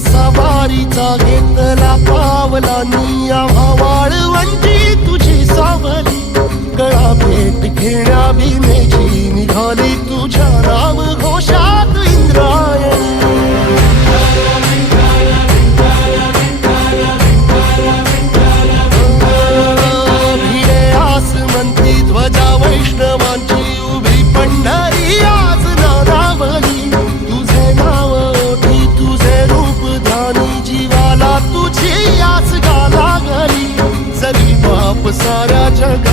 सवारीचा घेतला पावलांनी आम्हा वाळवंटी तुझी सावली गळा भेट घेण्या भीमेची निघाली तुझ्या नाम घोषात इंद्रायणी भिडे आसमंती ध्वजा वैष्णवांची उभी पंढरी आज नानावली तुझे नाव ओठी तुझे रूप ध्यानी जीवाला तुझी आस गा लागली जरी बाप साऱ्या जग